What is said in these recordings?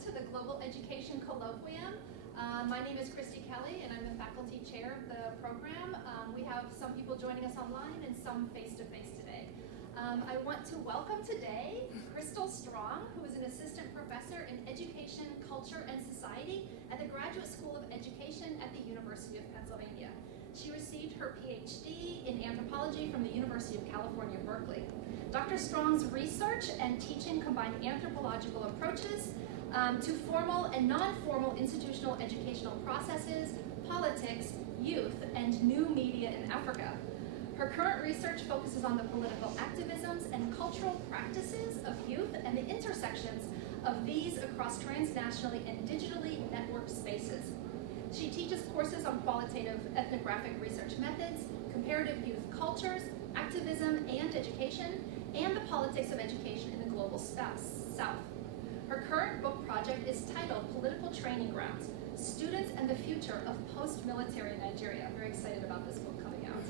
to the Global Education Colloquium. My name is Christy Kelly, and I'm the faculty chair of the program. We have some people joining us online and some face-to-face today. I want to welcome today Crystal Strong, who is an assistant professor in education, culture, and society at the Graduate School of Education at the University of Pennsylvania. She received her PhD in anthropology from the University of California, Berkeley. Dr. Strong's research and teaching combine anthropological approaches to formal and non-formal institutional educational processes, politics, youth, and new media in Africa. Her current research focuses on the political activisms and cultural practices of youth and the intersections of these across transnationally and digitally networked spaces. She teaches courses on qualitative ethnographic research methods, comparative youth cultures, activism and education, and the politics of education in the global South. Her current book project is titled Political Training Grounds, Students and the Future of Post-Military Nigeria. I'm very excited about this book coming out.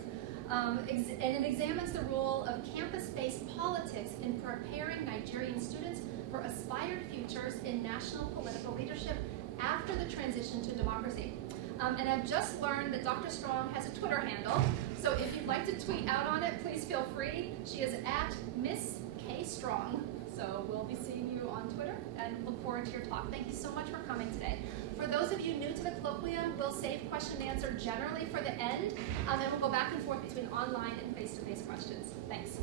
And it examines the role of campus-based politics in preparing Nigerian students for aspired futures in national political leadership after the transition to democracy. And I've just learned that Dr. Strong has a Twitter handle, so if you'd like to tweet out on it, please feel free. She is at Miss K Strong, so we'll be seeing you on Twitter and look forward to your talk. Thank you so much for coming today. For those of you new to the colloquium, we'll save question and answer generally for the end, and we'll go back and forth between online and face-to-face questions. Thanks.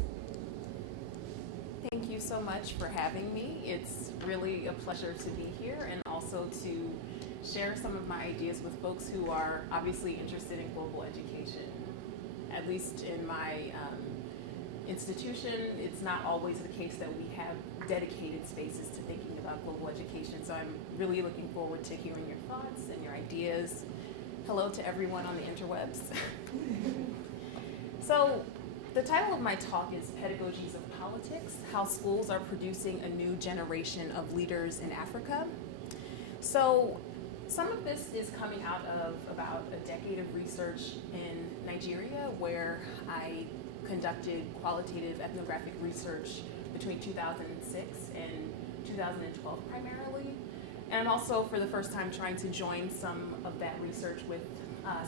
Thank you so much for having me. It's really a pleasure to be here and also to share some of my ideas with folks who are obviously interested in global education. At least in my institution, it's not always the case that we have dedicated spaces to thinking about global education. So I'm really looking forward to hearing your thoughts and your ideas. Hello to everyone on the interwebs. So the title of my talk is Pedagogies of Politics, How Schools Are Producing a New Generation of Leaders in Africa. So some of this is coming out of about a decade of research in Nigeria, where I conducted qualitative ethnographic research between 2006 and 2012 primarily. And I'm also for the first time trying to join some of that research with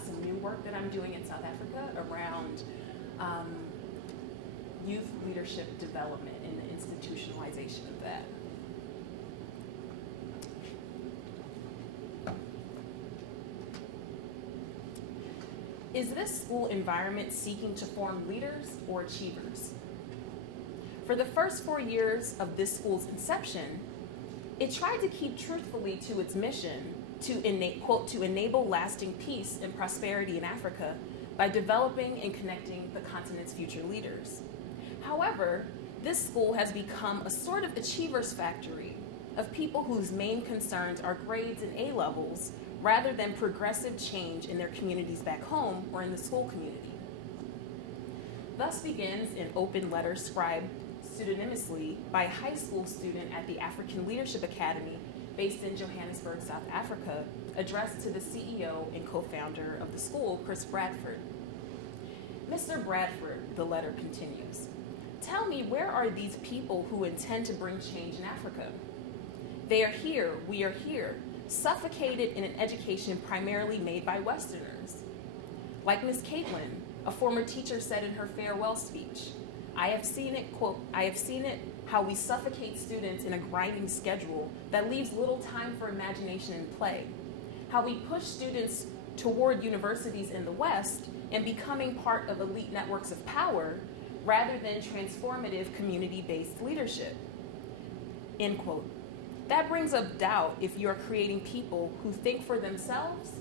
some new work that I'm doing in South Africa around youth leadership development and the institutionalization of that. Is this school environment seeking to form leaders or achievers? For the first 4 years of this school's inception, it tried to keep truthfully to its mission to enable lasting peace and prosperity in Africa by developing and connecting the continent's future leaders. However, this school has become a sort of achievers factory of people whose main concerns are grades and A levels rather than progressive change in their communities back home or in the school community. Thus begins an open letter scribed pseudonymously by a high school student at the African Leadership Academy based in Johannesburg, South Africa, addressed to the CEO and co-founder of the school, Chris Bradford. Mr. Bradford, the letter continues, tell me, where are these people who intend to bring change in Africa? They are here, we are here, suffocated in an education primarily made by Westerners. Like Miss Caitlin, a former teacher, said in her farewell speech, I have seen it, quote, I have seen it, how we suffocate students in a grinding schedule that leaves little time for imagination and play. How we push students toward universities in the West and becoming part of elite networks of power rather than transformative community-based leadership, end quote. That brings up doubt if you are creating people who think for themselves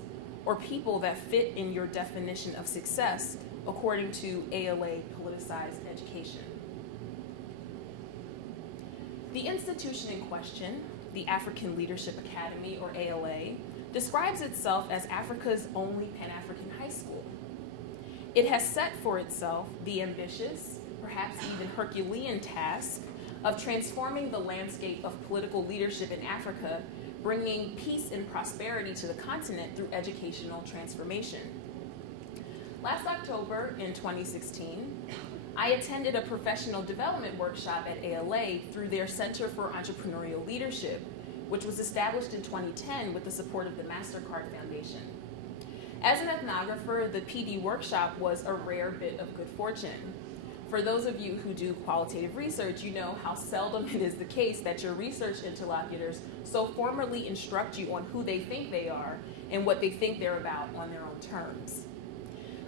or people that fit in your definition of success according to ALA politicized education. The institution in question, the African Leadership Academy, or ALA, describes itself as Africa's only Pan-African high school. It has set for itself the ambitious, perhaps even Herculean task of transforming the landscape of political leadership in Africa, bringing peace and prosperity to the continent through educational transformation. Last October in 2016, I attended a professional development workshop at ALA through their Center for Entrepreneurial Leadership, which was established in 2010 with the support of the MasterCard Foundation. As an ethnographer, the PD workshop was a rare bit of good fortune. For those of you who do qualitative research, you know how seldom it is the case that your research interlocutors so formally instruct you on who they think they are and what they think they're about on their own terms.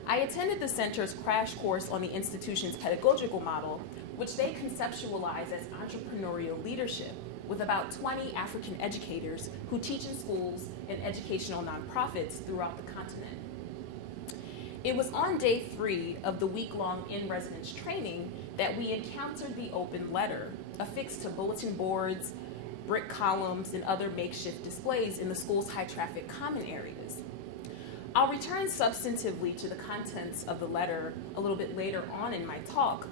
I attended the center's crash course on the institution's pedagogical model, which they conceptualize as entrepreneurial leadership, with about 20 African educators who teach in schools and educational nonprofits throughout the continent. It was on day 3 of the week-long in-residence training that we encountered the open letter, affixed to bulletin boards, brick columns, and other makeshift displays in the school's high-traffic common areas. I'll return substantively to the contents of the letter a little bit later on in my talk.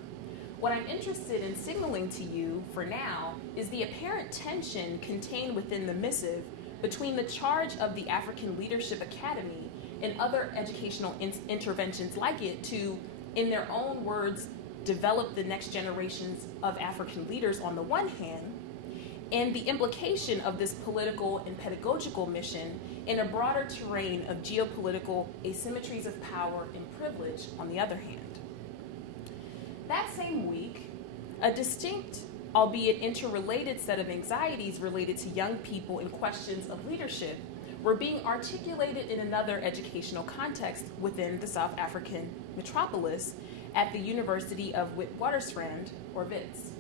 What I'm interested in signaling to you for now is the apparent tension contained within the missive between the charge of the African Leadership Academy and other educational interventions like it to, in their own words, develop the next generations of African leaders on the one hand, and the implication of this political and pedagogical mission in a broader terrain of geopolitical asymmetries of power and privilege on the other hand. That same week, a distinct, albeit interrelated set of anxieties related to young people and questions of leadership were being articulated in another educational context within the South African metropolis at the University of Witwatersrand, or WITS.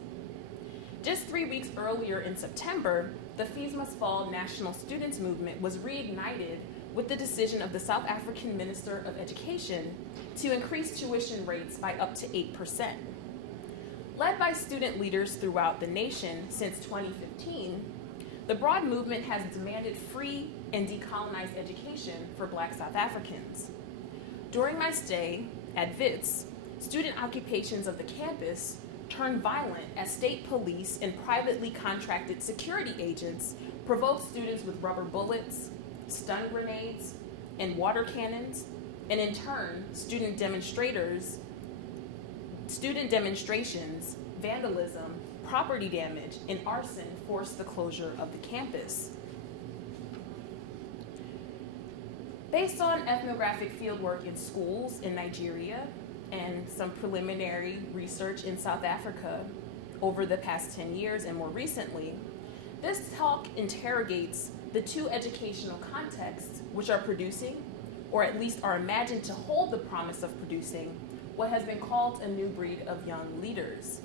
Just 3 weeks earlier in September, the Fees Must Fall National Students Movement was reignited with the decision of the South African Minister of Education to increase tuition rates by up to 8%. Led by student leaders throughout the nation since 2015, the broad movement has demanded free and decolonized education for Black South Africans. During my stay at WITS, student occupations of the campus turned violent as state police and privately contracted security agents provoked students with rubber bullets, stun grenades, and water cannons, and in turn, student demonstrations, vandalism, property damage, and arson forced the closure of the campus. Based on ethnographic fieldwork in schools in Nigeria and some preliminary research in South Africa over the past 10 years and more recently, this talk interrogates the two educational contexts which are producing, or at least are imagined to hold the promise of producing, what has been called a new breed of young leaders.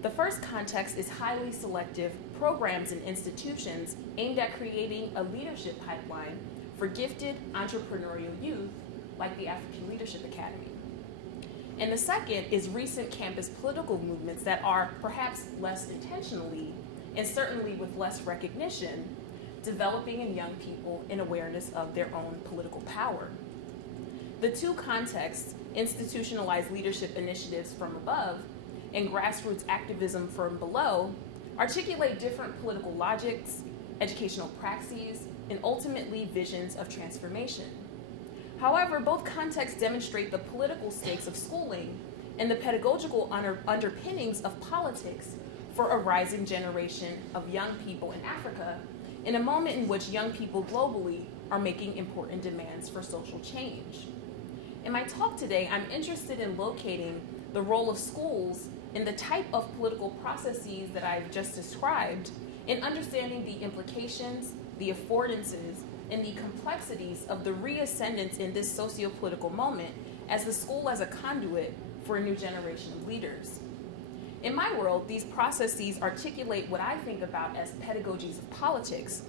The first context is highly selective programs and institutions aimed at creating a leadership pipeline for gifted entrepreneurial youth like the African Leadership Academy. And the second is recent campus political movements that are perhaps less intentionally, and certainly with less recognition, developing in young people an awareness of their own political power. The two contexts, institutionalized leadership initiatives from above and grassroots activism from below, articulate different political logics, educational praxes, and ultimately visions of transformation. However, both contexts demonstrate the political stakes of schooling and the pedagogical underpinnings of politics for a rising generation of young people in Africa in a moment in which young people globally are making important demands for social change. In my talk today, I'm interested in locating the role of schools in the type of political processes that I've just described in understanding the implications, the affordances, and the complexities of the reascendance in this socio-political moment as the school as a conduit for a new generation of leaders. In my world, these processes articulate what I think about as pedagogies of politics,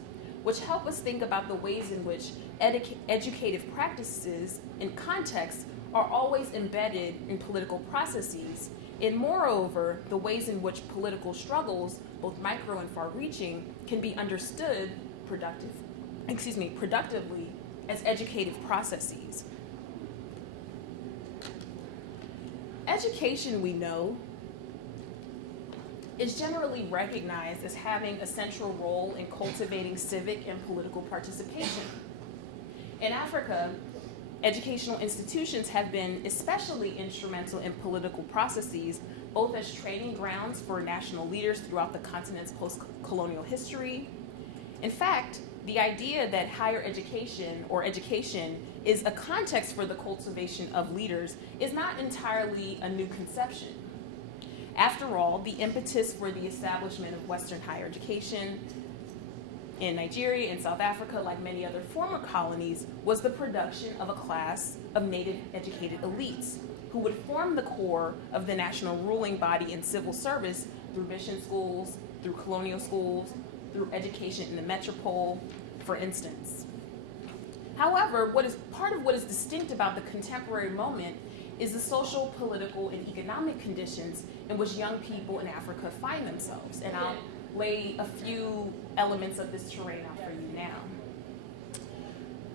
which help us think about the ways in which educative practices and contexts are always embedded in political processes, and moreover, the ways in which political struggles, both micro and far-reaching, can be understood productively as educative processes. Education, we know, is generally recognized as having a central role in cultivating civic and political participation. In Africa, educational institutions have been especially instrumental in political processes, both as training grounds for national leaders throughout the continent's post-colonial history, In fact, the idea that higher education or education is a context for the cultivation of leaders is not entirely a new conception. After all, the impetus for the establishment of Western higher education in Nigeria and South Africa, like many other former colonies, was the production of a class of native educated elites who would form the core of the national ruling body in civil service through mission schools, through colonial schools, through education in the metropole, for instance. However, part of what is distinct about the contemporary moment is the social, political, and economic conditions in which young people in Africa find themselves. And I'll lay a few elements of this terrain out for you now.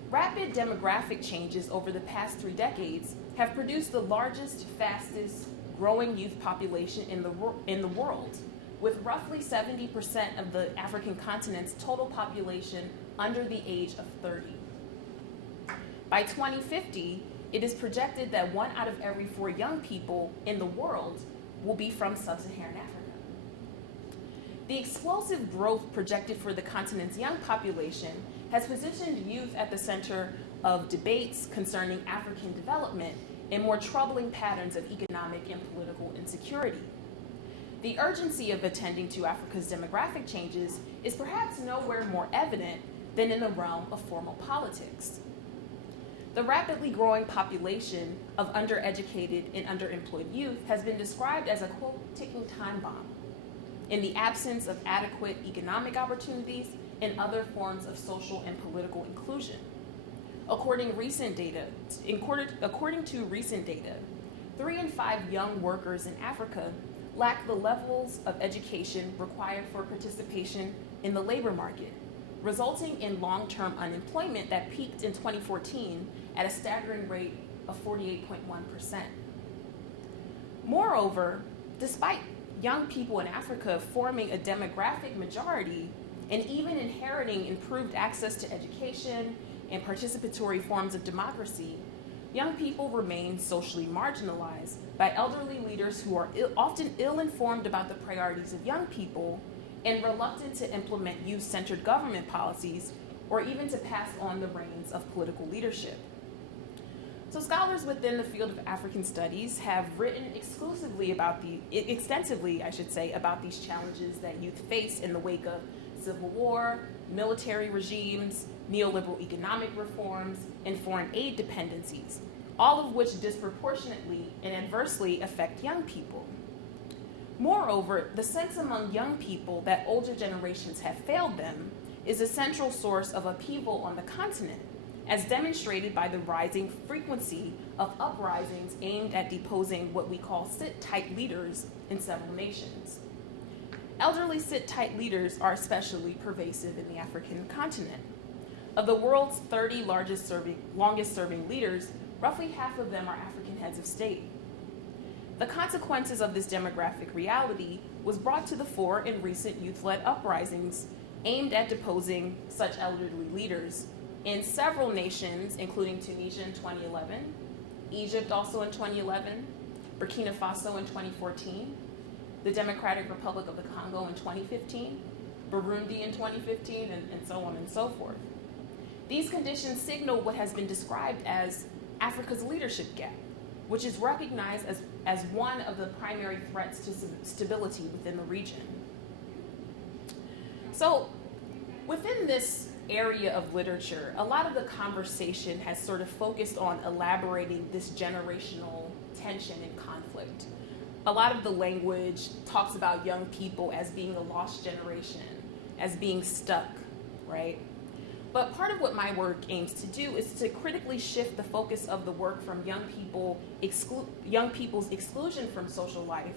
Rapid demographic changes over the past 3 decades have produced the largest, fastest growing youth population in the world, with roughly 70% of the African continent's total population under the age of 30. By 2050, it is projected that 1 out of every 4 young people in the world will be from sub-Saharan Africa. The explosive growth projected for the continent's young population has positioned youth at the center of debates concerning African development and more troubling patterns of economic and political insecurity. The urgency of attending to Africa's demographic changes is perhaps nowhere more evident than in the realm of formal politics. The rapidly growing population of undereducated and underemployed youth has been described as a, quote, ticking time bomb in the absence of adequate economic opportunities and other forms of social and political inclusion. According to recent data, 3 in 5 young workers in Africa lack the levels of education required for participation in the labor market, resulting in long-term unemployment that peaked in 2014 at a staggering rate of 48.1%. Moreover, despite young people in Africa forming a demographic majority and even inheriting improved access to education and participatory forms of democracy, young people remain socially marginalized by elderly leaders who are often ill-informed about the priorities of young people and reluctant to implement youth-centered government policies or even to pass on the reins of political leadership. So scholars within the field of African studies have written extensively about these challenges that youth face in the wake of civil war, military regimes, neoliberal economic reforms, and foreign aid dependencies, all of which disproportionately and adversely affect young people. Moreover, the sense among young people that older generations have failed them is a central source of upheaval on the continent, as demonstrated by the rising frequency of uprisings aimed at deposing what we call sit-tight leaders in several nations. Elderly sit-tight leaders are especially pervasive in the African continent. Of the world's 30 longest-serving leaders, roughly half of them are African heads of state. The consequences of this demographic reality was brought to the fore in recent youth-led uprisings aimed at deposing such elderly leaders in several nations, including Tunisia in 2011, Egypt also in 2011, Burkina Faso in 2014, the Democratic Republic of the Congo in 2015, Burundi in 2015, and so on and so forth. These conditions signal what has been described as Africa's leadership gap, which is recognized as one of the primary threats to stability within the region. So within this area of literature, a lot of the conversation has sort of focused on elaborating this generational tension and conflict. A lot of the language talks about young people as being a lost generation, as being stuck, right? But part of what my work aims to do is to critically shift the focus of the work from young people's exclusion from social life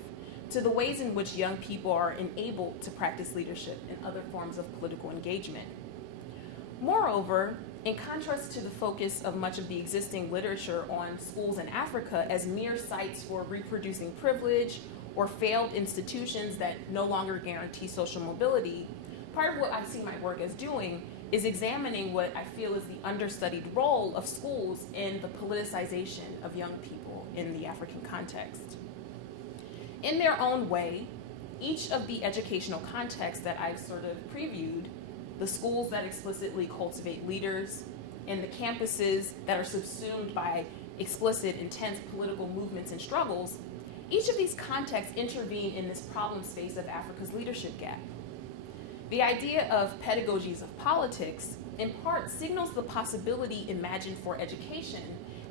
to the ways in which young people are enabled to practice leadership and other forms of political engagement. Moreover, in contrast to the focus of much of the existing literature on schools in Africa as mere sites for reproducing privilege or failed institutions that no longer guarantee social mobility, part of what I see my work as doing is examining what I feel is the understudied role of schools in the politicization of young people in the African context. In their own way, each of the educational contexts that I've sort of previewed the schools that explicitly cultivate leaders, and the campuses that are subsumed by explicit, intense political movements and struggles, each of these contexts intervene in this problem space of Africa's leadership gap. The idea of pedagogies of politics, in part, signals the possibility imagined for education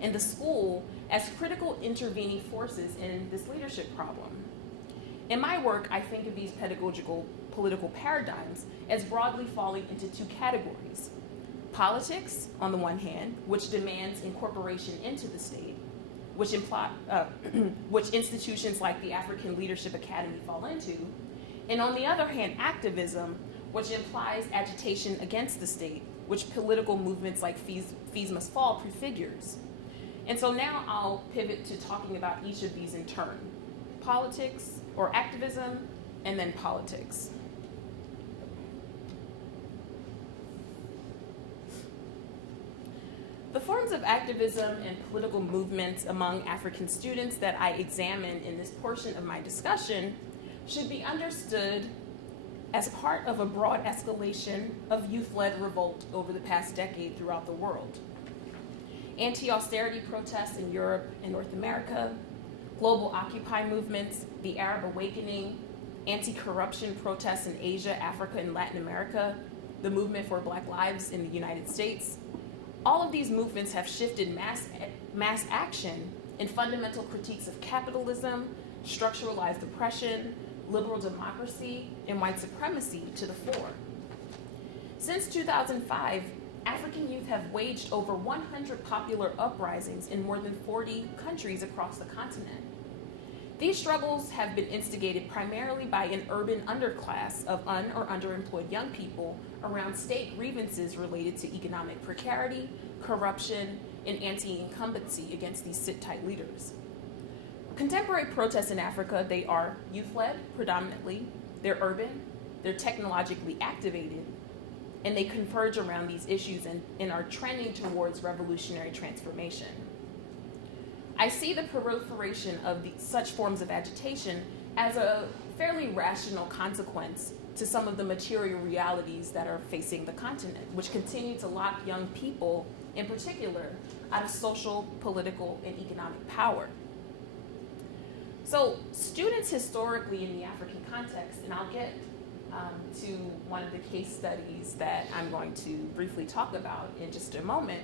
and the school as critical intervening forces in this leadership problem. In my work, I think of these pedagogical political paradigms as broadly falling into two categories. Politics, on the one hand, which demands incorporation into the state, which institutions like the African Leadership Academy fall into, and on the other hand, activism, which implies agitation against the state, which political movements like Fees Must Fall prefigures. And so now I'll pivot to talking about each of these in turn: politics or activism, and then politics. The forms of activism and political movements among African students that I examine in this portion of my discussion should be understood as part of a broad escalation of youth-led revolt over the past decade throughout the world. Anti-austerity protests in Europe and North America, global Occupy movements, the Arab Awakening, anti-corruption protests in Asia, Africa, and Latin America, the movement for Black Lives in the United States. All of these movements have shifted mass action and fundamental critiques of capitalism, structuralized oppression, liberal democracy, and white supremacy to the fore. Since 2005, African youth have waged over 100 popular uprisings in more than 40 countries across the continent. These struggles have been instigated primarily by an urban underclass of or underemployed young people around state grievances related to economic precarity, corruption, and anti-incumbency against these sit-tight leaders. Contemporary protests in Africa, they are youth-led predominantly, they're urban, they're technologically activated, and they converge around these issues and are trending towards revolutionary transformation. I see the proliferation of such forms of agitation as a fairly rational consequence to some of the material realities that are facing the continent, which continue to lock young people, in particular, out of social, political, and economic power. So students historically in the African context, and I'll get to one of the case studies that I'm going to briefly talk about in just a moment,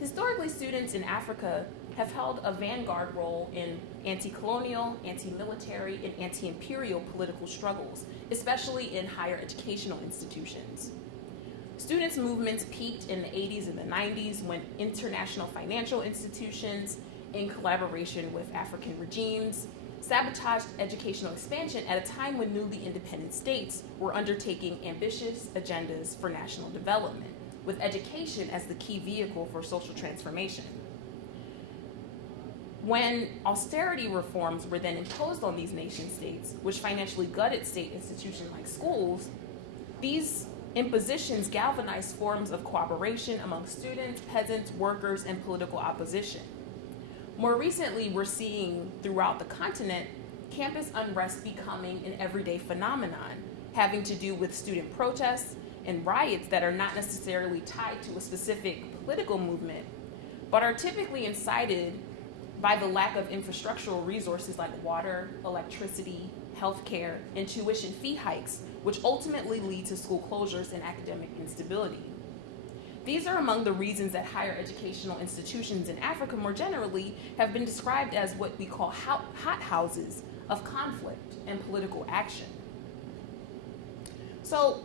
historically students in Africa have held a vanguard role in anti-colonial, anti-military, and anti-imperial political struggles, especially in higher educational institutions. Students' movements peaked in the 80s and the 90s when international financial institutions, in collaboration with African regimes, sabotaged educational expansion at a time when newly independent states were undertaking ambitious agendas for national development, with education as the key vehicle for social transformation. When austerity reforms were then imposed on these nation states, which financially gutted state institutions like schools, these impositions galvanized forms of cooperation among students, peasants, workers, and political opposition. More recently, we're seeing throughout the continent campus unrest becoming an everyday phenomenon, having to do with student protests and riots that are not necessarily tied to a specific political movement, but are typically incited by the lack of infrastructural resources like water, electricity, healthcare, and tuition fee hikes, which ultimately lead to school closures and academic instability. These are among the reasons that higher educational institutions in Africa more generally have been described as what we call hothouses of conflict and political action. So,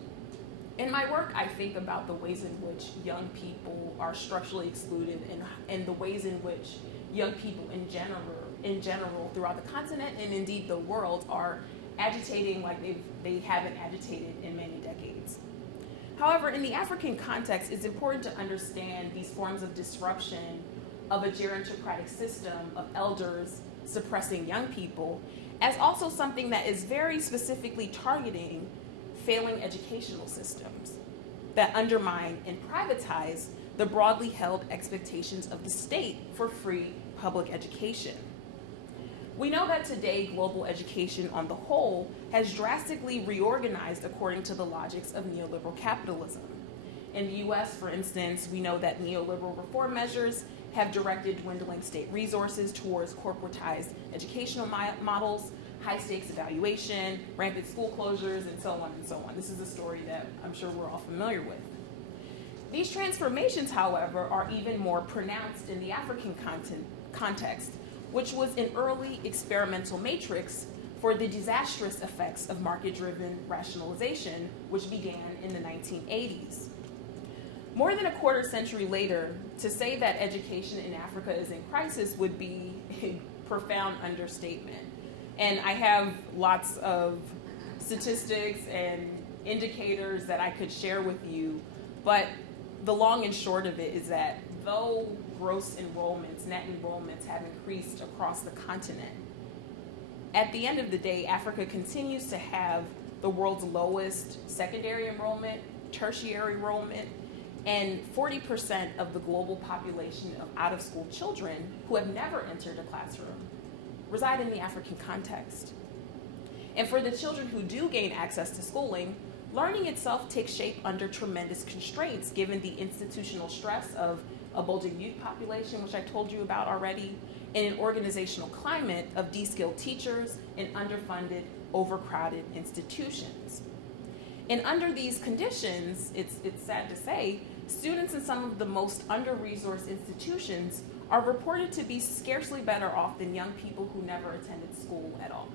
in my work, I think about the ways in which young people are structurally excluded and the ways in which young people in general throughout the continent and indeed the world are agitating like they haven't agitated in many decades. However, in the African context, it's important to understand these forms of disruption of a gerontocratic system of elders suppressing young people as also something that is very specifically targeting failing educational systems that undermine and privatize the broadly held expectations of the state for free public education. We know that today global education on the whole has drastically reorganized according to the logics of neoliberal capitalism. In the US, for instance, we know that neoliberal reform measures have directed dwindling state resources towards corporatized educational models, high stakes evaluation, rampant school closures, and so on and so on. This is a story that I'm sure we're all familiar with. These transformations, however, are even more pronounced in the African context, which was an early experimental matrix for the disastrous effects of market-driven rationalization, which began in the 1980s. More than a quarter century later, to say that education in Africa is in crisis would be a profound understatement. And I have lots of statistics and indicators that I could share with you, but the long and short of it is that though gross enrollments, net enrollments have increased across the continent, at the end of the day, Africa continues to have the world's lowest secondary enrollment, tertiary enrollment, and 40% of the global population of out-of-school children who have never entered a classroom reside in the African context. And for the children who do gain access to schooling, learning itself takes shape under tremendous constraints given the institutional stress of a bulging youth population, which I told you about already, and an organizational climate of de-skilled teachers and underfunded, overcrowded institutions. And under these conditions, it's sad to say, students in some of the most under-resourced institutions are reported to be scarcely better off than young people who never attended school at all.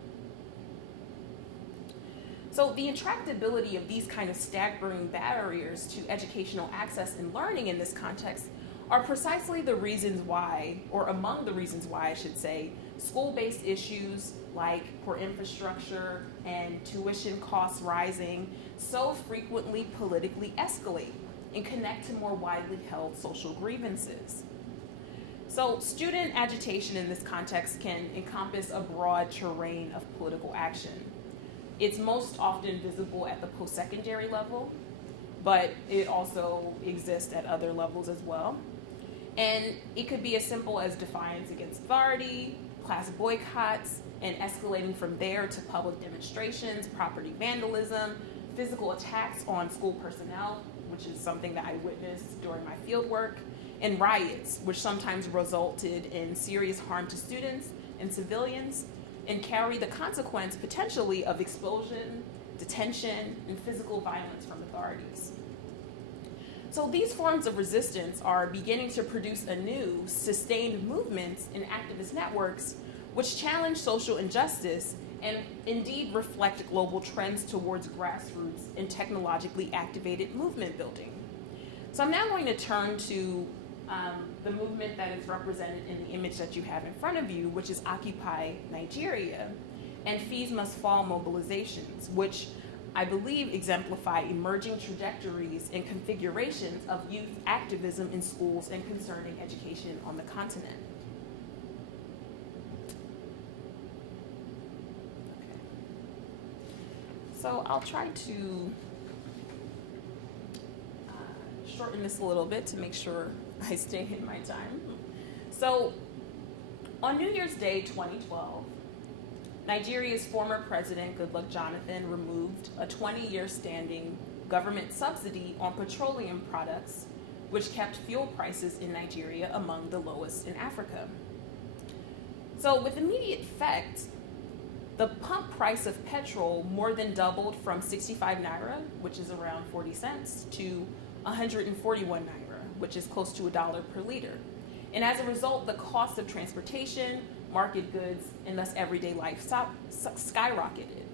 So the intractability of these kind of staggering barriers to educational access and learning in this context are precisely the reasons why, or among the reasons why I should say, school-based issues like poor infrastructure and tuition costs rising so frequently politically escalate and connect to more widely held social grievances. So student agitation in this context can encompass a broad terrain of political action. It's most often visible at the post-secondary level, but it also exists at other levels as well. And it could be as simple as defiance against authority, class boycotts, and escalating from there to public demonstrations, property vandalism, physical attacks on school personnel, which is something that I witnessed during my field work, and riots, which sometimes resulted in serious harm to students and civilians, and carry the consequence potentially of expulsion, detention, and physical violence from authorities. So these forms of resistance are beginning to produce anew sustained movements and activist networks which challenge social injustice and indeed reflect global trends towards grassroots and technologically activated movement building. So I'm now going to turn to the movement that is represented in the image that you have in front of you, which is Occupy Nigeria, and Fees Must Fall mobilizations, which I believe exemplify emerging trajectories and configurations of youth activism in schools and concerning education on the continent. Okay. So I'll try to shorten this a little bit to make sure I stay in my time. So on New Year's Day 2012, Nigeria's former president, Goodluck Jonathan, removed a 20-year standing government subsidy on petroleum products, which kept fuel prices in Nigeria among the lowest in Africa. So with immediate effect, the pump price of petrol more than doubled from 65 naira, which is around 40 cents, to 141 naira, which is close to $1 per liter. And as a result, the cost of transportation, market goods, and thus everyday life skyrocketed.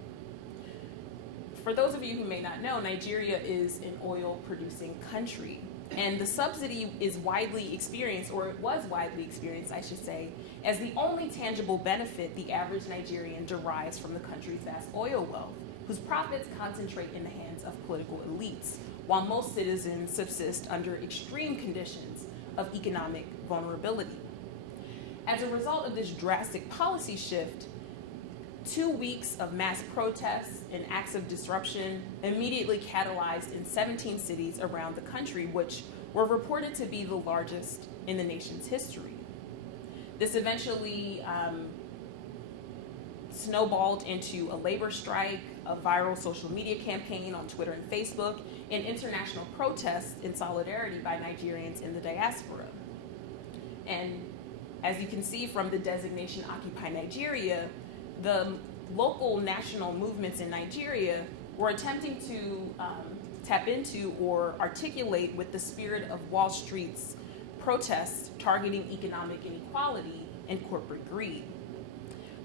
For those of you who may not know, Nigeria is an oil-producing country, and the subsidy is widely experienced, or it was widely experienced, I should say, as the only tangible benefit the average Nigerian derives from the country's vast oil wealth, whose profits concentrate in the hands of political elites, while most citizens subsist under extreme conditions of economic vulnerability. As a result of this drastic policy shift, 2 weeks of mass protests and acts of disruption immediately catalyzed in 17 cities around the country, which were reported to be the largest in the nation's history. This eventually snowballed into a labor strike, a viral social media campaign on Twitter and Facebook, and international protests in solidarity by Nigerians in the diaspora. And as you can see from the designation Occupy Nigeria, the local national movements in Nigeria were attempting to tap into or articulate with the spirit of Wall Street's protests targeting economic inequality and corporate greed.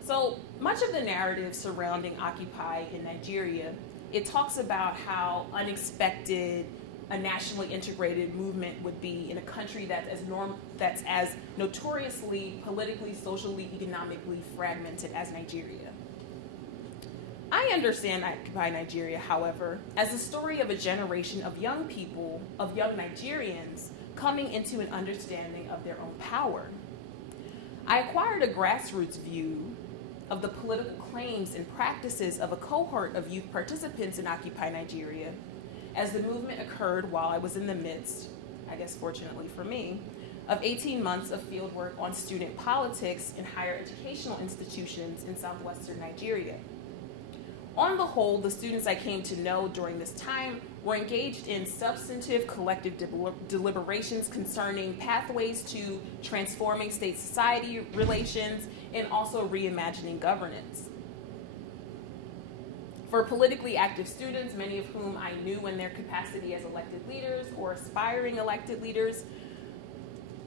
So much of the narrative surrounding Occupy in Nigeria, it talks about how unexpected a nationally integrated movement would be in a country that's as notoriously politically, socially, economically fragmented as Nigeria. I understand Occupy Nigeria, however, as the story of a generation of young people, of young Nigerians, coming into an understanding of their own power. I acquired a grassroots view of the political claims and practices of a cohort of youth participants in Occupy Nigeria as the movement occurred while I was in the midst, I guess fortunately for me, of 18 months of fieldwork on student politics in higher educational institutions in southwestern Nigeria. On the whole, the students I came to know during this time were engaged in substantive collective deliberations concerning pathways to transforming state-society relations and also reimagining governance. For politically active students, many of whom I knew in their capacity as elected leaders or aspiring elected leaders,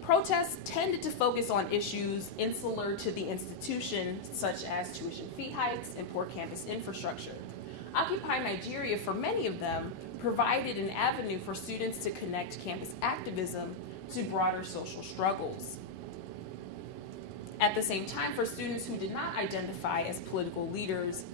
protests tended to focus on issues insular to the institution, such as tuition fee hikes and poor campus infrastructure. Occupy Nigeria, for many of them, provided an avenue for students to connect campus activism to broader social struggles. At the same time, for students who did not identify as political leaders,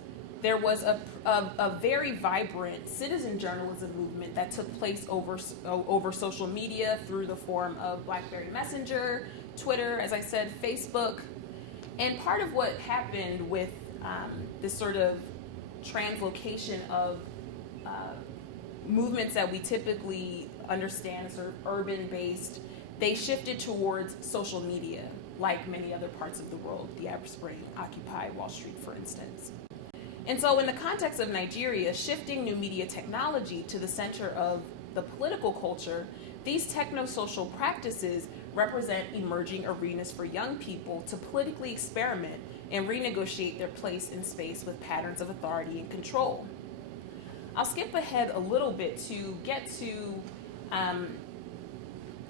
there was a very vibrant citizen journalism movement that took place over social media through the form of BlackBerry Messenger, Twitter, as I said, Facebook. And part of what happened with this sort of translocation of movements that we typically understand as sort of urban-based, they shifted towards social media, like many other parts of the world, the Arab Spring, Occupy Wall Street, for instance. And so in the context of Nigeria, shifting new media technology to the center of the political culture, these techno-social practices represent emerging arenas for young people to politically experiment and renegotiate their place in space with patterns of authority and control. I'll skip ahead a little bit to get to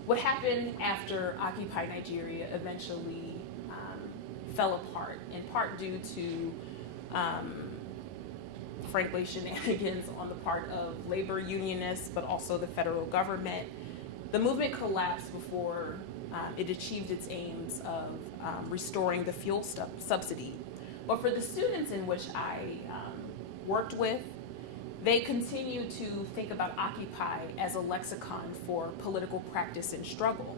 what happened after Occupy Nigeria eventually fell apart, in part due to frankly, shenanigans on the part of labor unionists, but also the federal government. The movement collapsed before it achieved its aims of restoring the fuel subsidy. But for the students in which I worked with, they continue to think about Occupy as a lexicon for political practice and struggle.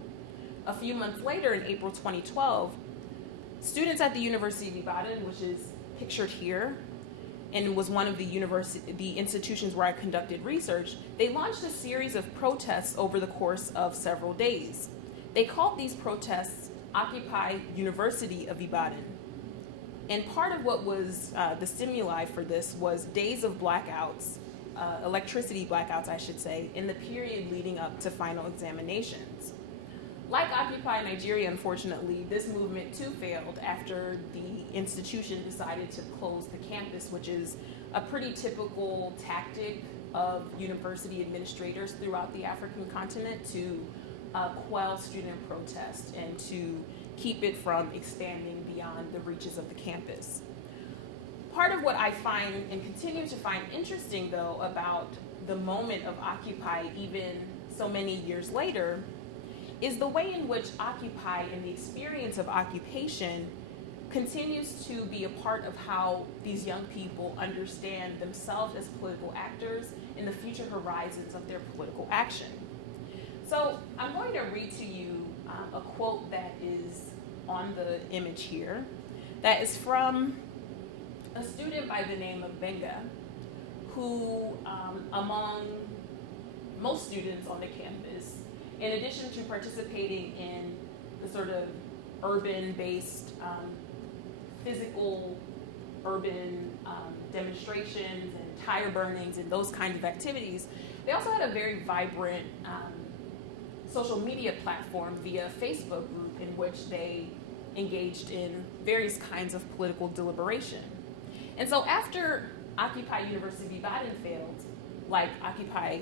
A few months later, in April 2012, students at the University of Ibadan, which is pictured here, and was one of the institutions where I conducted research, they launched a series of protests over the course of several days. They called these protests Occupy University of Ibadan. And part of what was the stimuli for this was days of blackouts, electricity blackouts, I should say, in the period leading up to final examinations. Like Occupy Nigeria, unfortunately, this movement too failed after the institution decided to close the campus, which is a pretty typical tactic of university administrators throughout the African continent to quell student protest and to keep it from expanding beyond the reaches of the campus. Part of what I find and continue to find interesting, though, about the moment of Occupy, even so many years later, is the way in which Occupy and the experience of occupation continues to be a part of how these young people understand themselves as political actors and the future horizons of their political action. So I'm going to read to you a quote that is on the image here that is from a student by the name of Benga, who among most students on the campus, in addition to participating in the sort of urban-based physical urban demonstrations and tire burnings and those kinds of activities, they also had a very vibrant social media platform via Facebook group in which they engaged in various kinds of political deliberation. And so after Occupy University Baden failed, like Occupy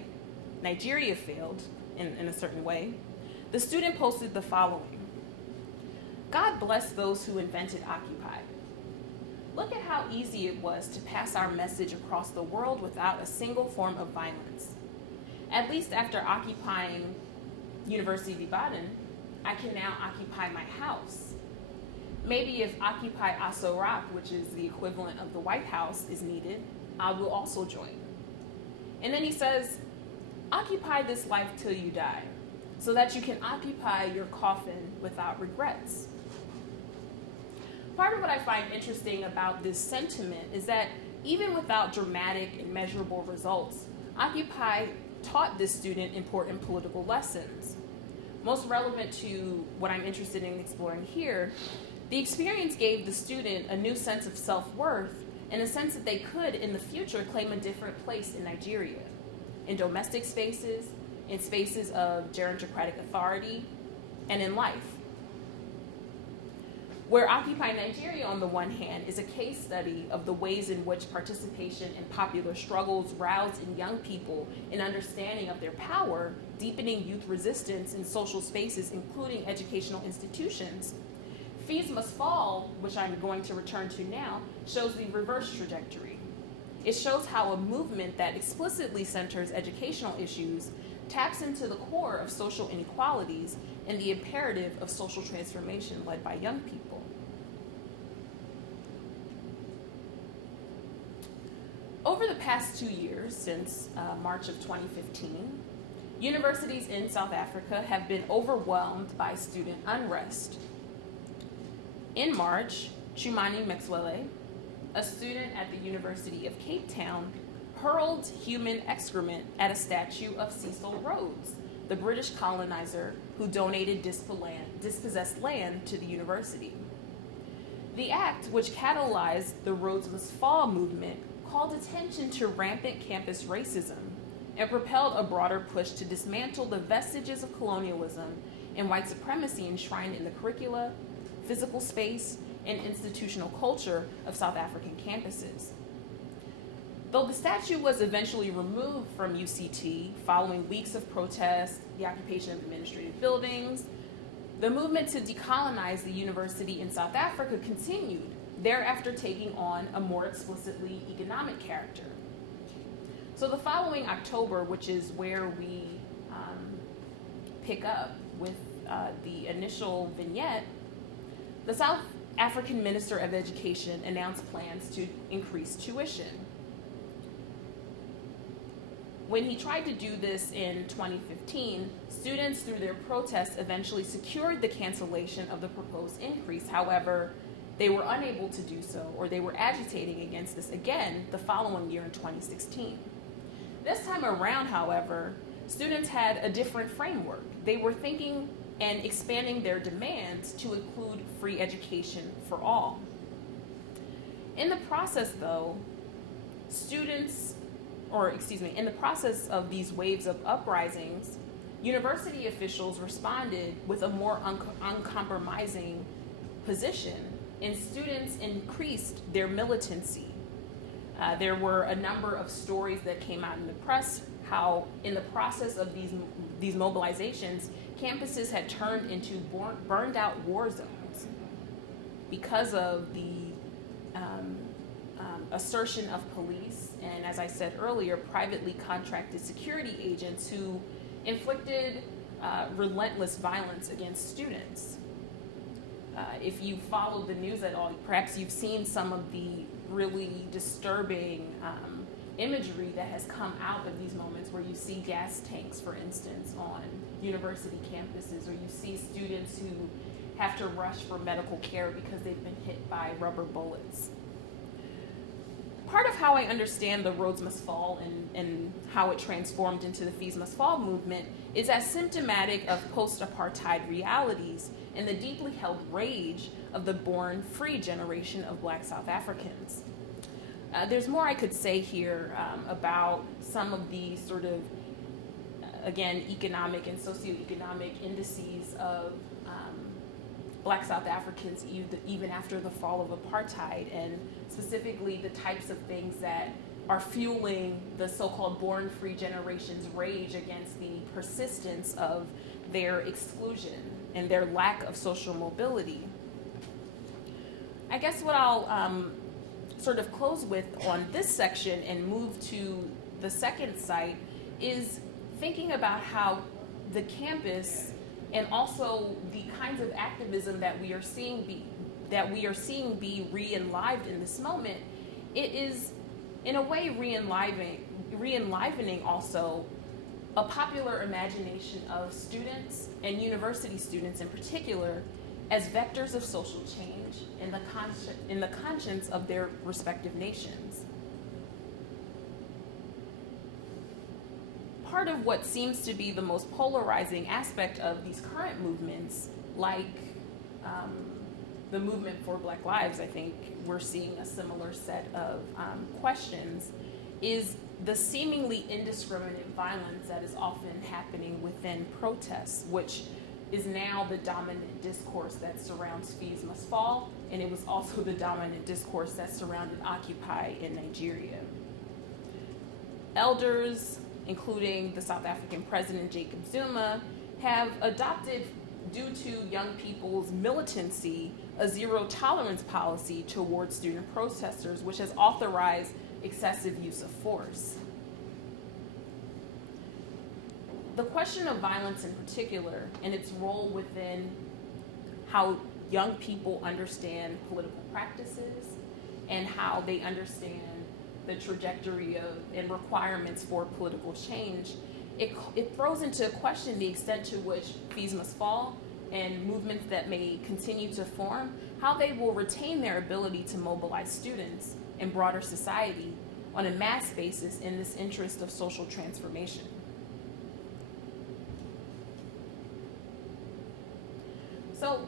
Nigeria failed in a certain way, the student posted the following: God bless those who invented Occupy. Look at how easy it was to pass our message across the world without a single form of violence. At least after occupying University Baden, I can now occupy my house. Maybe if Occupy Aso Rock, which is the equivalent of the White House, is needed, I will also join. And then he says, occupy this life till you die, so that you can occupy your coffin without regrets. Part of what I find interesting about this sentiment is that even without dramatic and measurable results, Occupy taught this student important political lessons. Most relevant to what I'm interested in exploring here, the experience gave the student a new sense of self-worth and a sense that they could, in the future, claim a different place in Nigeria, in domestic spaces, in spaces of gerontocratic authority, and in life. Where Occupy Nigeria, on the one hand, is a case study of the ways in which participation in popular struggles roused in young people an understanding of their power, deepening youth resistance in social spaces, including educational institutions, Fees Must Fall, which I'm going to return to now, shows the reverse trajectory. It shows how a movement that explicitly centers educational issues taps into the core of social inequalities and the imperative of social transformation led by young people. Over the past 2 years, since March of 2015, universities in South Africa have been overwhelmed by student unrest. In March, Chumani Maxwell, a student at the University of Cape Town, hurled human excrement at a statue of Cecil Rhodes, the British colonizer who donated dispossessed land to the university. The act, which catalyzed the Rhodes Must Fall movement, called attention to rampant campus racism and propelled a broader push to dismantle the vestiges of colonialism and white supremacy enshrined in the curricula, physical space, and institutional culture of South African campuses. Though the statue was eventually removed from UCT following weeks of protests, the occupation of administrative buildings, the movement to decolonize the university in South Africa continued, thereafter taking on a more explicitly economic character. So the following October, which is where we pick up with the initial vignette, the South African Minister of Education announced plans to increase tuition. When he tried to do this in 2015, students, through their protests, eventually secured the cancellation of the proposed increase. However, they were unable to do so, or they were agitating against this again the following year in 2016. This time around, however, students had a different framework. They were thinking and expanding their demands to include free education for all. In the process, though, in the process of these waves of uprisings, university officials responded with a more uncompromising position, and students increased their militancy. There were a number of stories that came out in the press how in the process of these mobilizations, campuses had turned into burned out war zones because of the assertion of police and, as I said earlier, privately contracted security agents who inflicted relentless violence against students. If you followed the news at all, perhaps you've seen some of the really disturbing imagery that has come out of these moments where you see gas tanks, for instance, on university campuses, or you see students who have to rush for medical care because they've been hit by rubber bullets. Part of how I understand the Rhodes Must Fall and how it transformed into the Fees Must Fall movement is as symptomatic of post-apartheid realities and the deeply held rage of the born free generation of Black South Africans. There's more I could say here about some of the sort of, again, economic and socioeconomic indices of Black South Africans even after the fall of apartheid, and specifically the types of things that are fueling the so-called born-free generation's rage against the persistence of their exclusion and their lack of social mobility. I guess what I'll sort of close with on this section and move to the second site is thinking about how the campus and also the kinds of activism that we are seeing be re-enlivened in this moment. It is in a way re-enlivening also a popular imagination of students and university students in particular as vectors of social change in the conscience of their respective nations. Part of what seems to be the most polarizing aspect of these current movements, like the movement for Black Lives, I think we're seeing a similar set of questions, is the seemingly indiscriminate violence that is often happening within protests, which is now the dominant discourse that surrounds Fees Must Fall, and it was also the dominant discourse that surrounded Occupy in Nigeria. Elders, including the South African president Jacob Zuma, have adopted, due to young people's militancy, a zero tolerance policy towards student protesters, which has authorized excessive use of force. The question of violence in particular and its role within how young people understand political practices and how they understand the trajectory of and requirements for political change, it throws into question the extent to which Fees Must Fall and movements that may continue to form, how they will retain their ability to mobilize students and broader society on a mass basis in this interest of social transformation. So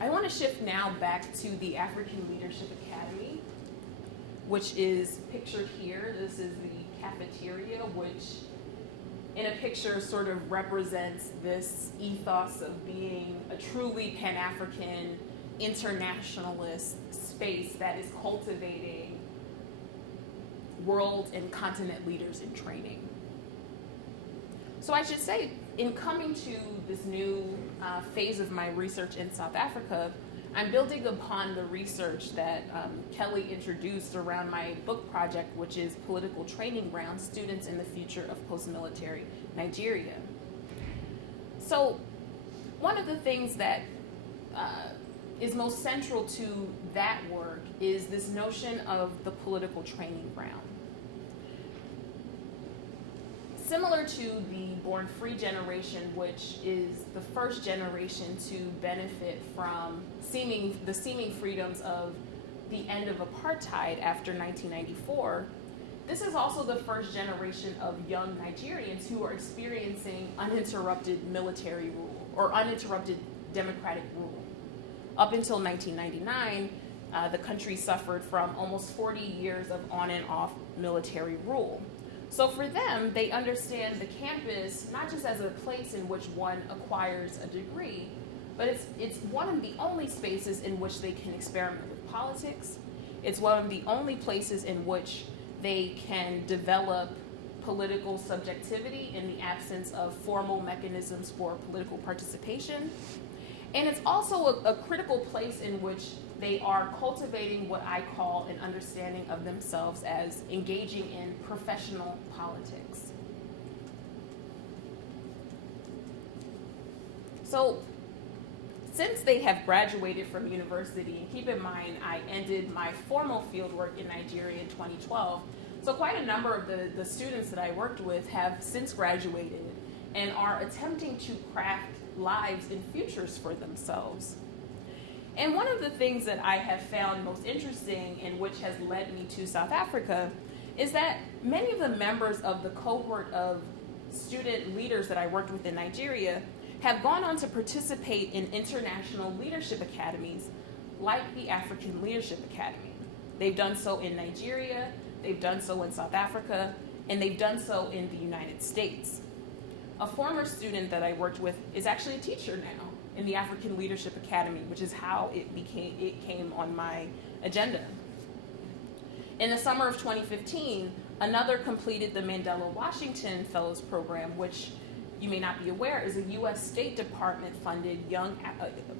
I want to shift now back to the African Leadership Academy, which is pictured here. This is the cafeteria, which in a picture sort of represents this ethos of being a truly Pan-African internationalist space that is cultivating world and continent leaders in training. So I should say, in coming to this new phase of my research in South Africa, I'm building upon the research that Kelly introduced around my book project, which is Political Training Ground: Students in the Future of Post-Military Nigeria. So one of the things that is most central to that work is this notion of the political training ground. Similar to the Born Free generation, which is the first generation to benefit from the seeming freedoms of the end of apartheid after 1994, this is also the first generation of young Nigerians who are experiencing uninterrupted military rule or uninterrupted democratic rule. Up until 1999, the country suffered from almost 40 years of on and off military rule. So for them, they understand the campus not just as a place in which one acquires a degree, but it's one of the only spaces in which they can experiment with politics. It's one of the only places in which they can develop political subjectivity in the absence of formal mechanisms for political participation. And it's also a critical place in which they are cultivating what I call an understanding of themselves as engaging in professional politics. So, since they have graduated from university, and keep in mind I ended my formal fieldwork in Nigeria in 2012, so quite a number of the students that I worked with have since graduated and are attempting to craft lives and futures for themselves. And one of the things that I have found most interesting and which has led me to South Africa is that many of the members of the cohort of student leaders that I worked with in Nigeria have gone on to participate in international leadership academies like the African Leadership Academy. They've done so in Nigeria, they've done so in South Africa, and they've done so in the United States. A former student that I worked with is actually a teacher now in the African Leadership Academy, which is how it came on my agenda. In the summer of 2015, another completed the Mandela Washington Fellows Program, which you may not be aware is a U.S. State Department funded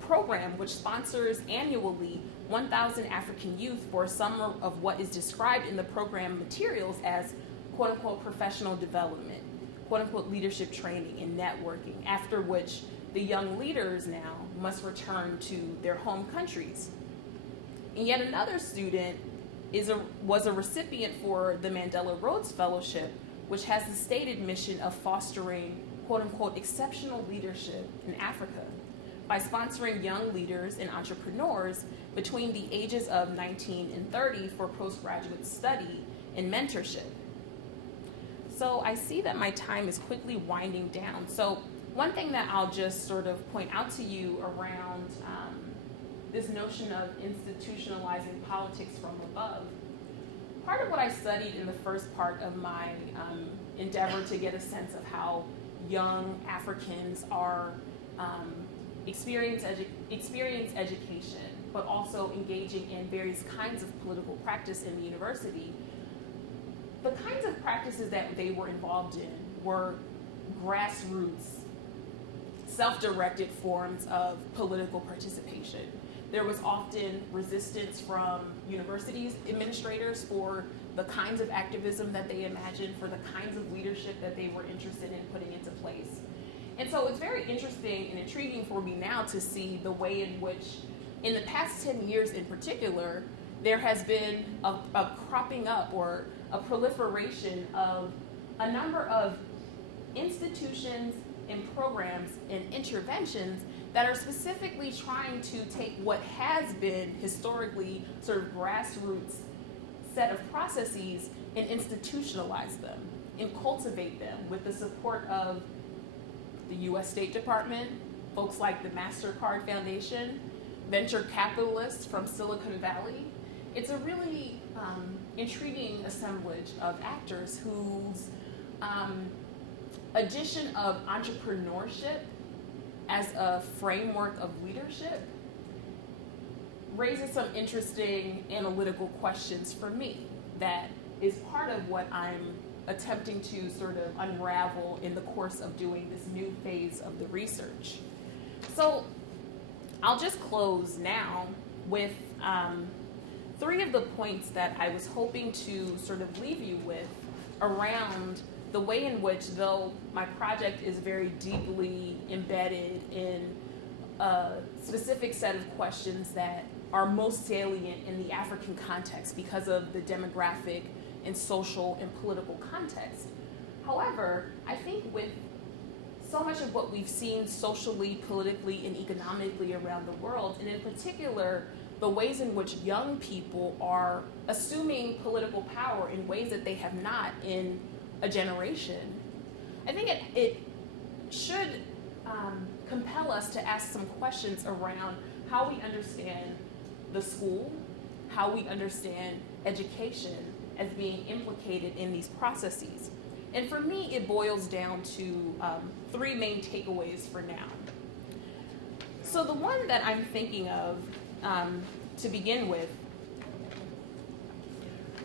program which sponsors annually 1,000 African youth for some of what is described in the program materials as quote unquote professional development, quote unquote leadership training and networking, after which the young leaders now must return to their home countries. And yet another student was a recipient for the Mandela Rhodes Fellowship, which has the stated mission of fostering quote unquote exceptional leadership in Africa by sponsoring young leaders and entrepreneurs between the ages of 19 and 30 for postgraduate study and mentorship. So I see that my time is quickly winding down. So one thing that I'll just sort of point out to you around this notion of institutionalizing politics from above, part of what I studied in the first part of my endeavor to get a sense of how young Africans are experience education, but also engaging in various kinds of political practice in the university. The kinds of practices that they were involved in were grassroots, self-directed forms of political participation. There was often resistance from universities administrators for the kinds of activism that they imagined, for the kinds of leadership that they were interested in putting into place. And so it's very interesting and intriguing for me now to see the way in which, in the past 10 years in particular, there has been a cropping up or a proliferation of a number of institutions and programs and interventions that are specifically trying to take what has been historically sort of grassroots set of processes and institutionalize them and cultivate them with the support of the U.S. State Department, folks like the MasterCard Foundation, venture capitalists from Silicon Valley. It's a really intriguing assemblage of actors whose addition of entrepreneurship as a framework of leadership raises some interesting analytical questions for me that is part of what I'm attempting to sort of unravel in the course of doing this new phase of the research. So I'll just close now with 3 of the points that I was hoping to sort of leave you with around the way in which, though my project is very deeply embedded in a specific set of questions that are most salient in the African context because of the demographic and social and political context. However, I think with so much of what we've seen socially, politically, and economically around the world, and in particular, the ways in which young people are assuming political power in ways that they have not in a generation, I think it should compel us to ask some questions around how we understand the school, how we understand education as being implicated in these processes. And for me, it boils down to 3 main takeaways for now. So the one that I'm thinking of to begin with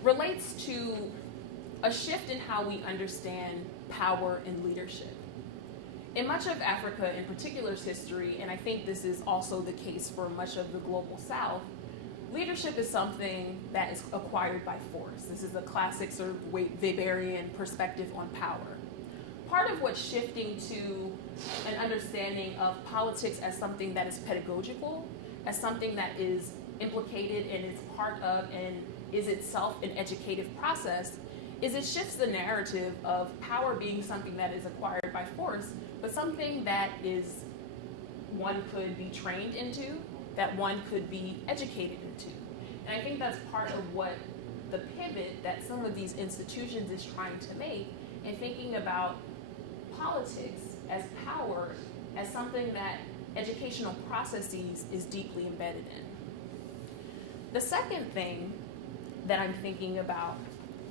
relates to a shift in how we understand power and leadership. In much of Africa in particular's history, and I think this is also the case for much of the global South, leadership is something that is acquired by force. This is a classic sort of Weberian perspective on power. Part of what's shifting to an understanding of politics as something that is pedagogical, as something that is implicated and is part of and is itself an educative process, is it shifts the narrative of power being something that is acquired by force, but something that is one could be trained into, that one could be educated into. And I think that's part of what the pivot that some of these institutions is trying to make in thinking about politics as power, as something that educational processes is deeply embedded in. The second thing that I'm thinking about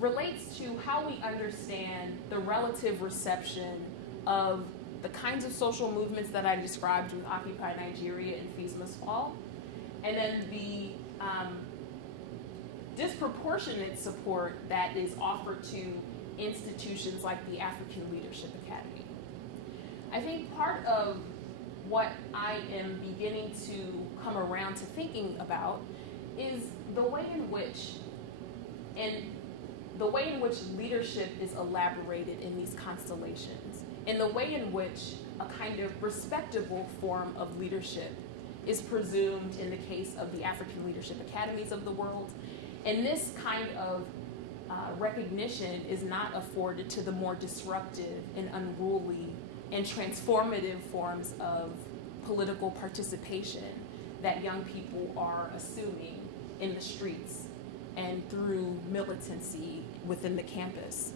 relates to how we understand the relative reception of the kinds of social movements that I described with Occupy Nigeria and Feast Must Fall, and then the disproportionate support that is offered to institutions like the African Leadership Academy. I think part of what I am beginning to come around to thinking about is the way in which leadership is elaborated in these constellations, and the way in which a kind of respectable form of leadership is presumed in the case of the African Leadership Academies of the world. And this kind of recognition is not afforded to the more disruptive and unruly and transformative forms of political participation that young people are assuming in the streets and through militancy within the campus.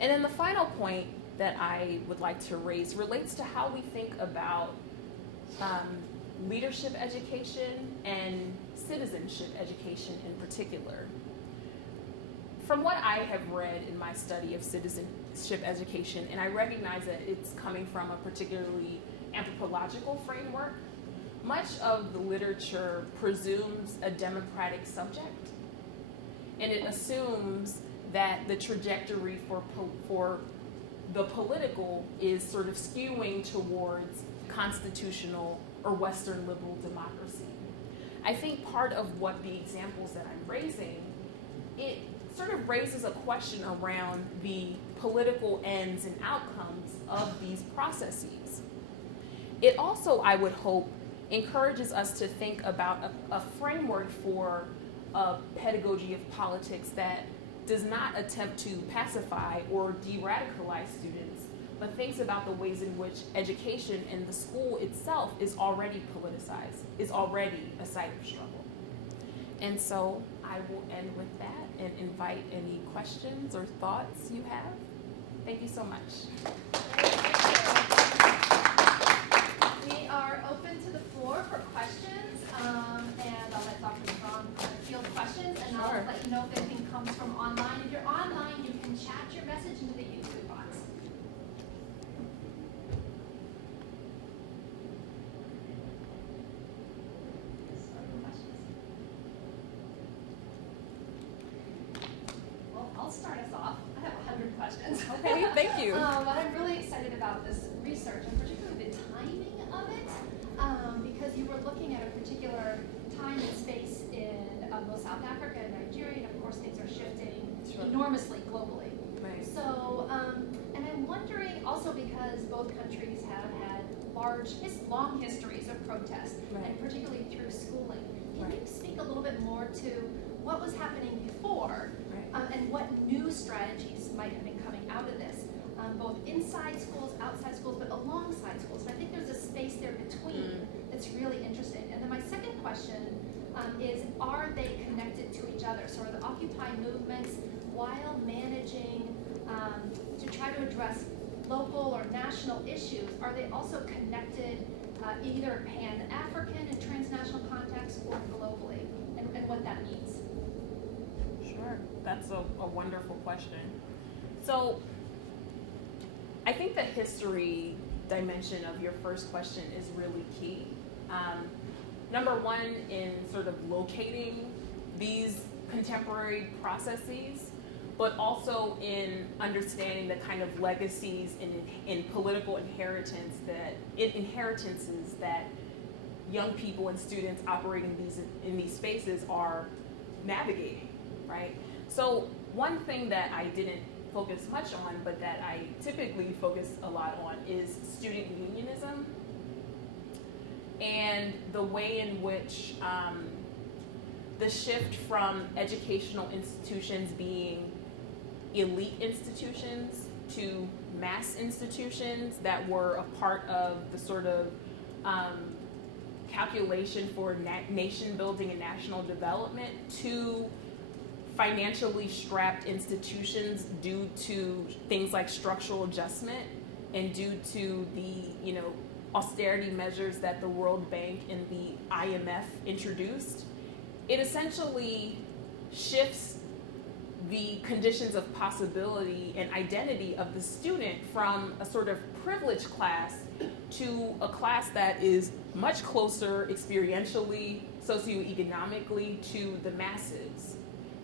And then the final point that I would like to raise relates to how we think about leadership education and citizenship education in particular. From what I have read in my study of citizenship education, and I recognize that it's coming from a particularly anthropological framework, much of the literature presumes a democratic subject, and it assumes that the trajectory for the political is sort of skewing towards constitutional or Western liberal democracy. I think part of what the examples that I'm raising, it sort of raises a question around the political ends and outcomes of these processes. It also, I would hope, encourages us to think about a framework for a pedagogy of politics that does not attempt to pacify or de-radicalize students, but thinks about the ways in which education in the school itself is already politicized, is already a site of struggle. And so I will end with that and invite any questions or thoughts you have. Thank you so much. We are open to the floor for questions, and I'll let Dr. Strong field questions, and I'll let you know if anything comes from online. If you're online, you can chat your message into the YouTube box. Well, I'll start us off. I have 100 questions. Okay, thank you. I'm really excited about this research, and particularly the timing of it, because you were looking at a particular time and space in both South Africa and Nigeria, and of course things are shifting enormously globally. Right. So, and I'm wondering also because both countries have had long histories of protest, and particularly through schooling. Can you speak a little bit more to what was happening before, and what new strategies might have been coming out of this, both inside schools, outside schools, but alongside schools? And I think there's a space there between that's really interesting. And then my second question is, are they connected to each other? So are the Occupy movements, while managing to try to address local or national issues, are they also connected either pan-African and transnational context or globally, and what that means? Sure, that's a wonderful question. So I think the history dimension of your first question is really key. Number one, in sort of locating these contemporary processes, but also in understanding the kind of legacies in political inheritances that young people and students operating in these spaces are navigating, right? So one thing that I didn't focus much on, but that I typically focus a lot on, is student unionism and the way in which the shift from educational institutions being elite institutions to mass institutions that were a part of the sort of calculation for nation building and national development to financially strapped institutions due to things like structural adjustment and due to the austerity measures that the World Bank and the IMF introduced. It essentially shifts the conditions of possibility and identity of the student from a sort of privileged class to a class that is much closer experientially, socioeconomically to the masses.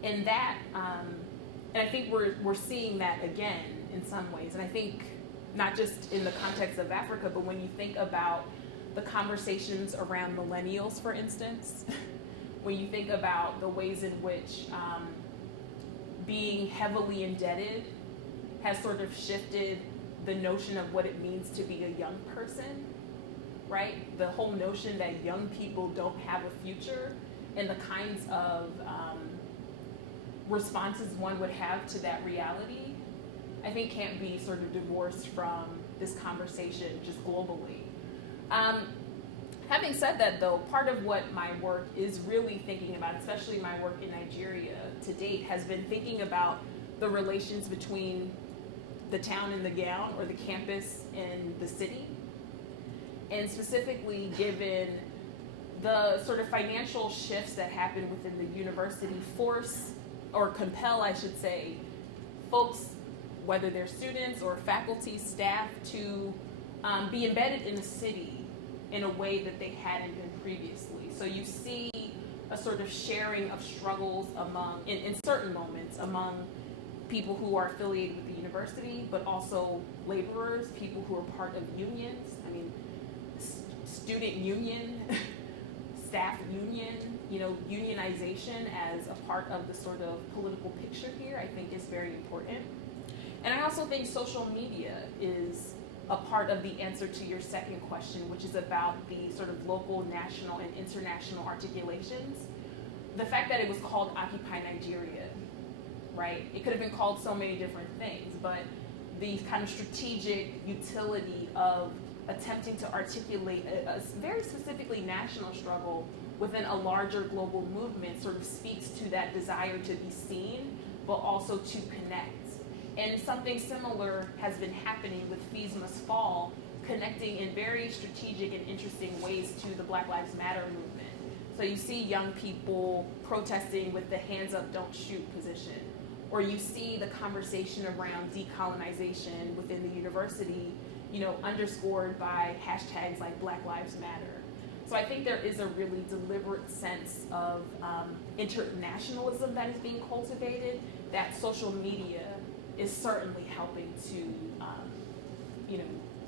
And that, and I think we're seeing that again in some ways. And I think not just in the context of Africa, but when you think about the conversations around millennials, for instance, when you think about the ways in which being heavily indebted has sort of shifted the notion of what it means to be a young person, right? The whole notion that young people don't have a future and the kinds of responses one would have to that reality, I think can't be sort of divorced from this conversation just globally. Having said that, though, part of what my work is really thinking about, especially my work in Nigeria to date, has been thinking about the relations between the town and the gown, or the campus and the city. And specifically given the sort of financial shifts that happen within the university, force or compel, I should say, folks, whether they're students or faculty, staff, to be embedded in the city in a way that they hadn't been previously. So you see a sort of sharing of struggles among, in certain moments, among people who are affiliated with the university, but also laborers, people who are part of unions. I mean, student union, staff union, unionization as a part of the sort of political picture here, I think is very important. And I also think social media is a part of the answer to your second question, which is about the sort of local, national, and international articulations. The fact that it was called Occupy Nigeria, right? It could have been called so many different things, but the kind of strategic utility of attempting to articulate a very specifically national struggle within a larger global movement sort of speaks to that desire to be seen, but also to connect. And something similar has been happening with Fees Must Fall, connecting in very strategic and interesting ways to the Black Lives Matter movement. So you see young people protesting with the hands up, don't shoot position. Or you see the conversation around decolonization within the university, underscored by hashtags like Black Lives Matter. So I think there is a really deliberate sense of internationalism that is being cultivated, that social media is certainly helping to,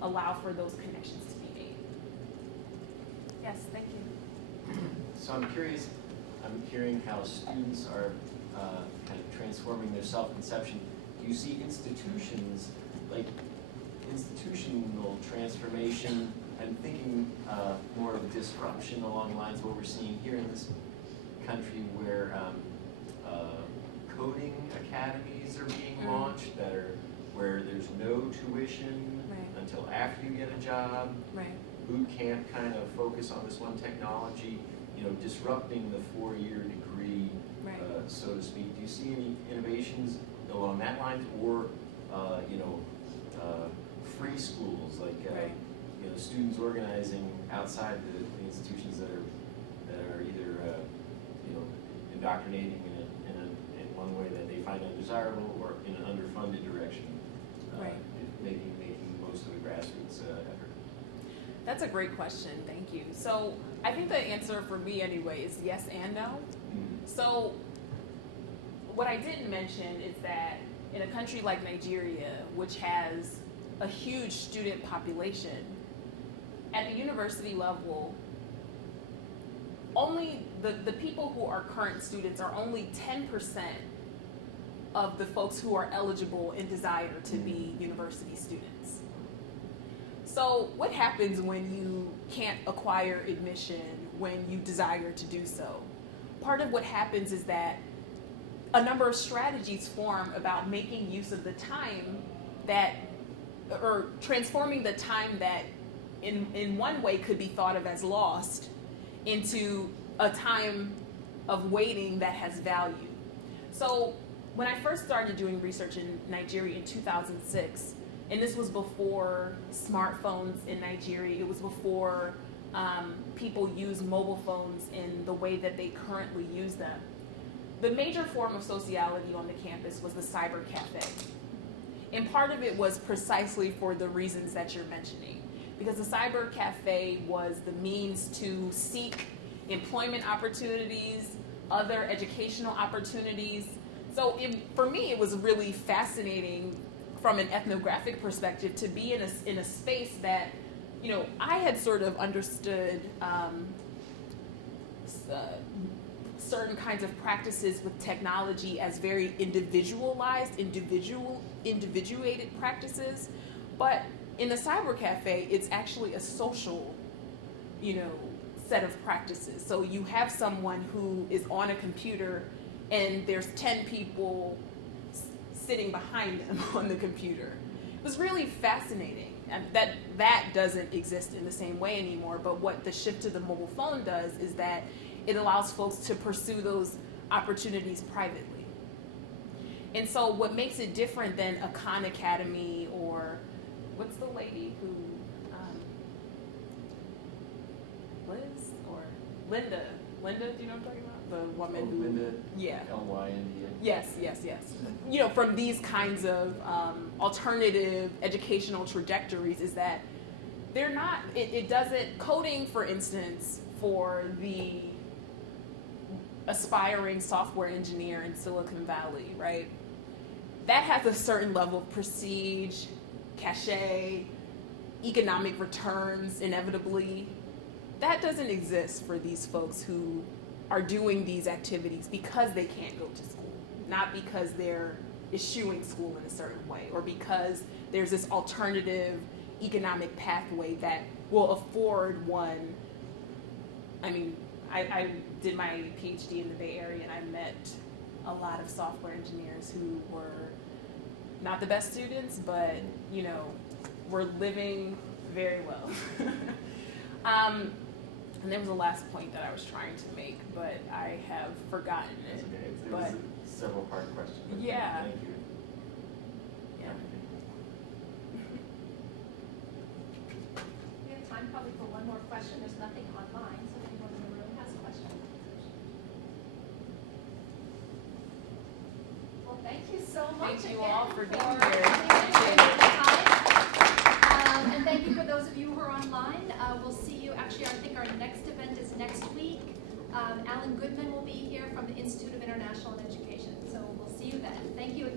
allow for those connections to be made. Yes, thank you. So I'm curious, I'm hearing how students are kind of transforming their self-conception. Do you see institutions, like institutional transformation? I'm thinking more of a disruption along the lines of what we're seeing here in this country, where coding academies are being launched where there's no tuition until after you get a job. Boot camp kind of focus on this one technology, disrupting the four-year degree, so to speak. Do you see any innovations along that line, or free schools, like students organizing outside the institutions that are either indoctrinating in one way that they find undesirable, or in an underfunded direction, making most of the grassroots effort? That's a great question, thank you. So I think the answer for me anyway is yes and no. Mm-hmm. So what I didn't mention is that in a country like Nigeria, which has a huge student population, at the university level, only the people who are current students are only 10% of the folks who are eligible and desire to be university students. So what happens when you can't acquire admission when you desire to do so? Part of what happens is that a number of strategies form about making use of the time or transforming the time that in one way could be thought of as lost into a time of waiting that has value. So when I first started doing research in Nigeria in 2006, and this was before smartphones in Nigeria, it was before people used mobile phones in the way that they currently use them. the major form of sociality on the campus was the cyber cafe. And part of it was precisely for the reasons that you're mentioning. Because the cyber cafe was the means to seek employment opportunities, other educational opportunities. So for me, it was really fascinating from an ethnographic perspective to be in a space that, you know, I had sort of understood certain kinds of practices with technology as very individualized, individuated practices. But in the cyber cafe, it's actually a social, you know, set of practices. So you have someone who is on a computer and there's 10 people sitting behind them on the computer. It was really fascinating. And that doesn't exist in the same way anymore, but what the shift to the mobile phone does is that it allows folks to pursue those opportunities privately. And so what makes it different than a Khan Academy or what's the lady who, Liz or Linda? Linda, do you know what I'm talking about? The woman who, Linda, yeah. L-Y-N-D-A. Yes. You know, from these kinds of alternative educational trajectories is that they're not, it doesn't, coding, for instance, for the aspiring software engineer in Silicon Valley, right? That has a certain level of prestige, cachet, economic returns, inevitably. That doesn't exist for these folks who are doing these activities because they can't go to school, not because they're eschewing school in a certain way, or because there's this alternative economic pathway that will afford one. I mean, I did my PhD in the Bay Area and I met a lot of software engineers who were not the best students, but, you know, were living very well. And there was a last point that I was trying to make, but I have forgotten it. That's okay. It But was a several-part question. But yeah. Thank you. Yeah. We have time probably for one more question. There's nothing online, so if anyone in the room has a question. Well, thank you so much Thank you again all for being coming here. and taking the time. And thank you for those of you who are online. We'll see you, actually, I think our next event is next week. Alan Goodman will be here from the Institute of International Education. So we'll see you then. Thank you again.